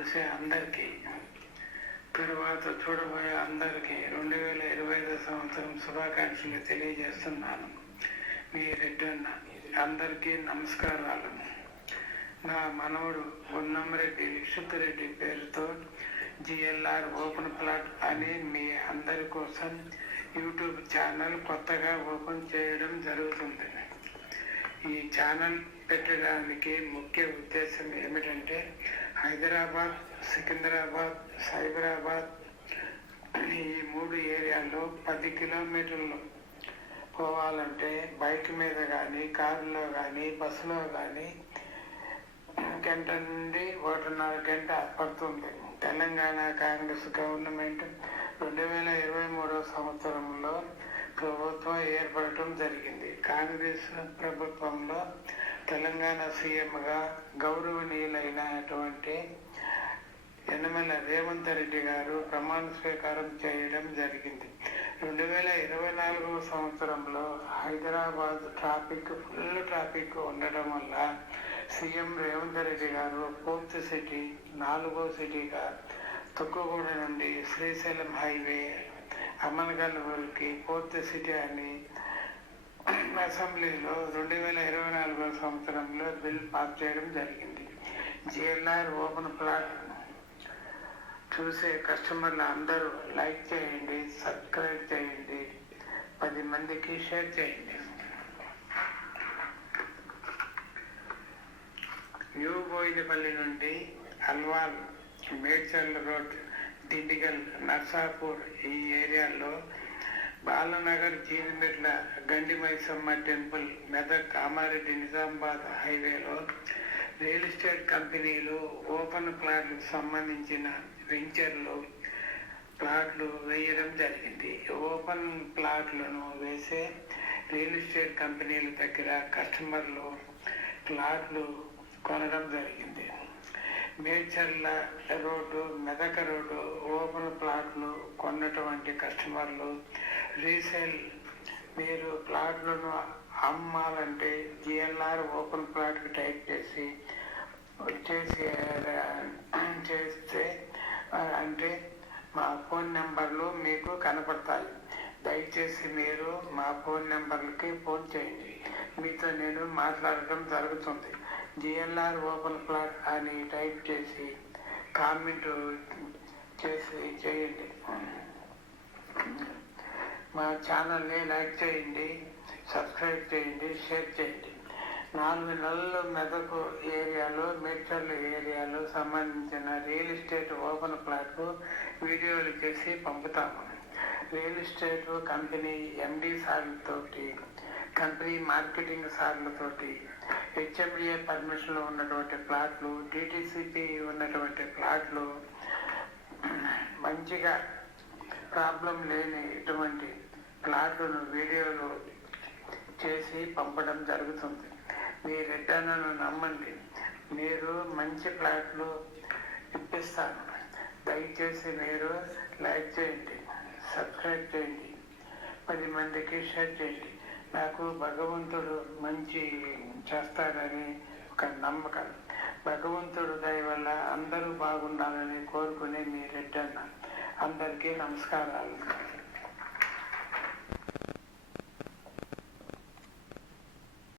చూసే అందరికీ, తరువాత చూడబోయే అందరికీ 2025 సంవత్సరం శుభాకాంక్షలు తెలియజేస్తున్నాను. మీ రెడ్డన్న. అందరికీ నమస్కారాలు. నా మనవడు ఉన్నమరెడ్డి విక్షుత్ రెడ్డి పేరుతో జిఎల్ఆర్ ఓపెన్ ప్లాట్ అని మీ అందరి కోసం యూట్యూబ్ ఛానల్ కొత్తగా ఓపెన్ చేయడం జరుగుతుంది. ఈ ఛానల్ పెట్టడానికి ముఖ్య ఉద్దేశం ఏమిటంటే, హైదరాబాద్, సికింద్రాబాద్, సైబరాబాద్ ఈ 3 ఏరియాల్లో 10 కిలోమీటర్లు పోవాలంటే బైక్ మీద కానీ, కారులో కానీ, బస్సులో కానీ గంట నుండి 1.5 గంట పడుతుంది. తెలంగాణ కాంగ్రెస్ గవర్నమెంట్ 2023 సంవత్సరంలో ప్రభుత్వం ఏర్పడటం జరిగింది. కాంగ్రెస్ ప్రభుత్వంలో తెలంగాణ సీఎంగా గౌరవనీయులైనటువంటి యనమల రేవంత్ రెడ్డి గారు ప్రమాణ స్వీకారం చేయడం జరిగింది. 2024 సంవత్సరంలో హైదరాబాద్ ఫుల్ ట్రాఫిక్ ఉండడం వల్ల సీఎం రేవంత్ రెడ్డి గారు ఫోర్త్ సిటీ, 4వ సిటీగా తుక్కుగూడ నుండి శ్రీశైలం హైవే అమన్గల్ వరకు ఫోర్త్ సిటీ అని అసెంబ్లీలో 2024 సంవత్సరంలో బిల్ పాస్ చేయడం జరిగింది. జిఎల్ఆర్ ఓపెన్ ప్లాట్ చూసే కస్టమర్లు అందరూ లైక్ చేయండి, సబ్స్క్రైబ్ చేయండి, 10 మందికి షేర్ చేయండి. న్యూ బోయినపల్లి నుండి అల్వాల్, మేడ్చల్ రోడ్, దిండిగల్, నర్సాపూర్ ఈ ఏరియాలో బాలనగర్, జీడిమెట్ల, గండి మైసమ్మ టెంపుల్, మెదక్, కామారెడ్డి, నిజామాబాద్ హైవేలో రియల్ ఎస్టేట్ కంపెనీలు ఓపెన్ ప్లాట్లకు సంబంధించిన వెంచర్లు ప్లాట్లు వేయడం జరిగింది. ఓపెన్ ప్లాట్లను వేసే రియల్ ఎస్టేట్ కంపెనీల దగ్గర కస్టమర్లు ప్లాట్లు కొనడం జరిగింది. మేడ్చర్ల రోడ్డు, మెదక్ రోడ్డు ఓపెన్ ప్లాట్లు కొన్నటువంటి కస్టమర్లు రీసేల్ మీరు ప్లాట్లను అమ్మాలంటే జిఎల్ఆర్ ఓపెన్ ప్లాట్కి టైప్ చేస్తే అంటే మా ఫోన్ నెంబర్లు మీకు కనపడతాయి. దయచేసి మీరు మా ఫోన్ నెంబర్లకి ఫోన్ చేయండి. మీతో నేను మాట్లాడటం జరుగుతుంది. జిఎల్ఆర్ ఓపెన్ ప్లాట్ అని టైప్ చేసి కామెంట్ చేయండి. మా ఛానల్ని లైక్ చేయండి, సబ్స్క్రైబ్ చేయండి, షేర్ చేయండి. 4 నెలలు మెదక్ ఏరియాలో, మేడ్చల్ ఏరియాలో సంబంధించిన రియల్ ఎస్టేట్ ఓపెన్ ప్లాట్కు వీడియోలు చేసి పంపుతాము. రియల్ ఎస్టేట్ కంపెనీ ఎండి సార్లతోటి, కంపెనీ మార్కెటింగ్ సార్లతోటి, హెచ్ఎండిఏ పర్మిషన్లు ఉన్నటువంటి ప్లాట్లు, డిటిసిపి ఉన్నటువంటి ప్లాట్లు, మంచిగా ప్రాబ్లం లేని ఇటువంటి ప్లాట్లను వీడియోలు చేసి పంపడం జరుగుతుంది. మీ రెడ్డన్నను నమ్మండి, మీరు మంచి ప్లాట్లు ఇప్పిస్తాను. దయచేసి మీరు లైక్ చేయండి, సబ్స్క్రైబ్ చేయండి, 10 మందికి షేర్ చేయండి. నాకు భగవంతుడు మంచి చేస్తాడని ఒక నమ్మకం. భగవంతుడు దయ వల్ల అందరూ బాగుండాలని కోరుకునే మీ రెడ్డన్న. అందరికీ నమస్కారాలు.